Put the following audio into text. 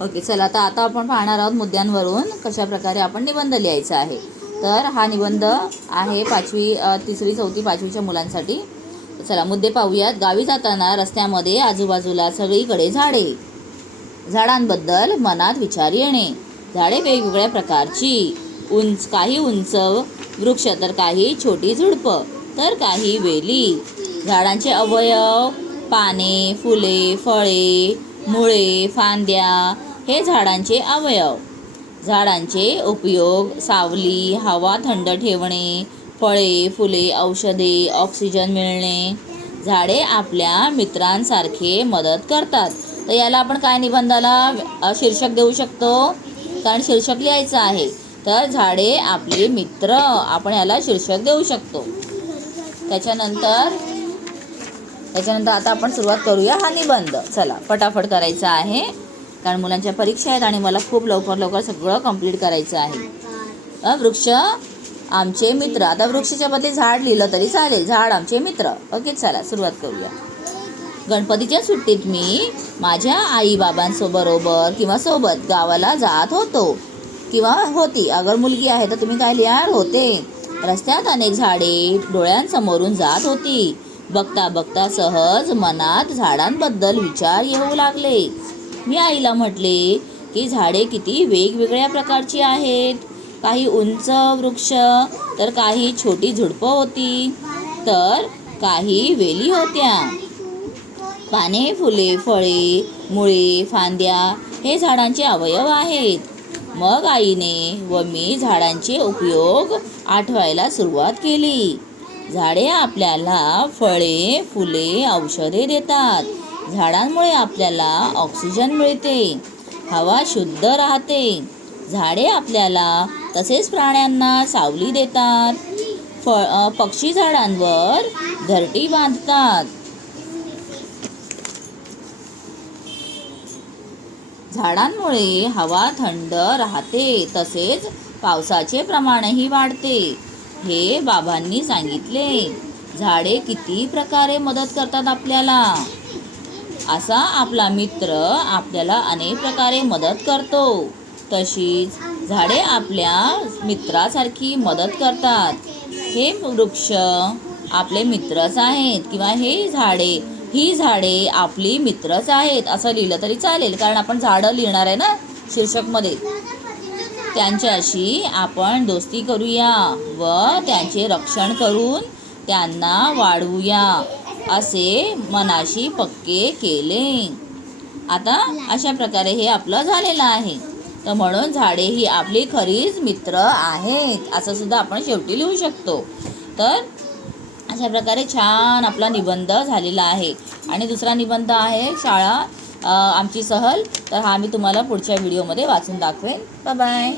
Okay, चला आता आपण पाहणार आहोत मुद्द्यांवरून कशा प्रकारे आपण निबंध लिहायचा आहे. तर हा निबंध आहे 5वी 3री 4थी 5वीच्या मुलांसाठी. चला मुद्दे पाहूयात. गावी जाताना रस्त्यामध्ये आजूबाजूला सगळीकडे झाडे. झाडांबद्दल मनात विचार येणे. झाडे वेगवेगळ्या प्रकारची, काही उंच वृक्ष तर काही छोटी झुडपं तर काही वेली. झाडांचे अवयव: पाने, फुले, फळे, मुळे, फांद्या हे झाडांचे अवयव. झाडांचे उपयोग: सावली, हवा थंड ठेवणे, फळे, फुले, औषधे, ऑक्सिजन मिळणे. झाडे आपल्या मित्रांसारखे मदत करतात. तर याला आपण काय निबंधाला शीर्षक देऊ शकतो, कारण शीर्षक लिहायचं आहे. तर झाडे आपले मित्र, आपण याला शीर्षक देऊ शकतो. त्याच्यानंतर आता आपण सुरुवात करूया हा निबंध. चला फटाफट करायचा आहे, कारण मुलांच्या परीक्षा आहेत आणि मला खूप लवकर सगळं कंप्लीट करायचं आहे. वृक्ष आमचे मित्र. आता वृक्षाच्या बदली झाड लिहिलं तरी चालेल. झाड आमचे मित्र. ओके, चला सुरुवात करूया. गणपतीच्या सुट्टीत मी माझ्या आई बाबांबरोबर किंवा सोबत गावाला जात होतो किंवा होती. अगर मुलगी आहे तर तुम्ही काय लिहाल? होते. रस्त्यात अनेक झाडे डोळ्यांसमोरून जात होती. बघता बघता सहज मनात झाडांबद्दल विचार येऊ लागले. मी आईला म्हटले की झाडे किती वेगवेगळ्या प्रकारची आहेत. काही उंच वृक्ष तर काही छोटी झुडपं होती, तर काही वेली होत्या. पाने, फुले, फळे, मुळे, फांद्या हे झाडांचे अवयव आहेत. मग आईने व मी झाडांचे उपयोग आठवायला सुरुवात केली. झाडे आपल्याला फळे, फुले, औषधे देतात. झाडांमुळे आपल्याला ऑक्सिजन मिळते, हवा शुद्ध राहते. झाडे आपल्याला तसेच प्राण्यांना सावली देतात. पक्षी झाडांवर घरटी बांधतात. झाडांमुळे हवा थंड राहते, तसेच पावसाचे प्रमाणही वाढते, हे बाबांनी सांगितले. झाडे किती प्रकारे मदत करतात आपल्याला. असा आपला मित्र आपल्याला अनेक प्रकारे मदत करतो. तशीच झाडे आपल्या मित्रासारखी मदत करतात. हे वृक्ष आपले मित्रच आहेत किंवा ही झाडे आपली मित्रच आहेत असं लिहिलं तरी चालेल, कारण आपण झाडं लिहिणार आहे ना शीर्षकमध्ये. त्यांच्याशी आपण दोस्ती करूया व त्यांचे रक्षण करून त्यांना वाढवूया असे मनाशी पक्के केले. आता अशा प्रकारे हे आपलं झालेलं आहे. तर म्हणून झाडे ही आपली खरीच मित्र आहेत असं सुद्धा आपण शेवटी लिहू शकतो. तर अशा प्रकारे छान आपला निबंध झालेला आहे. आणि दुसरा निबंध आहे शाळा आमची सहल. तर हा मी तुम्हाला पुढच्या व्हिडिओमध्ये वाचून दाखवेन. Bye bye.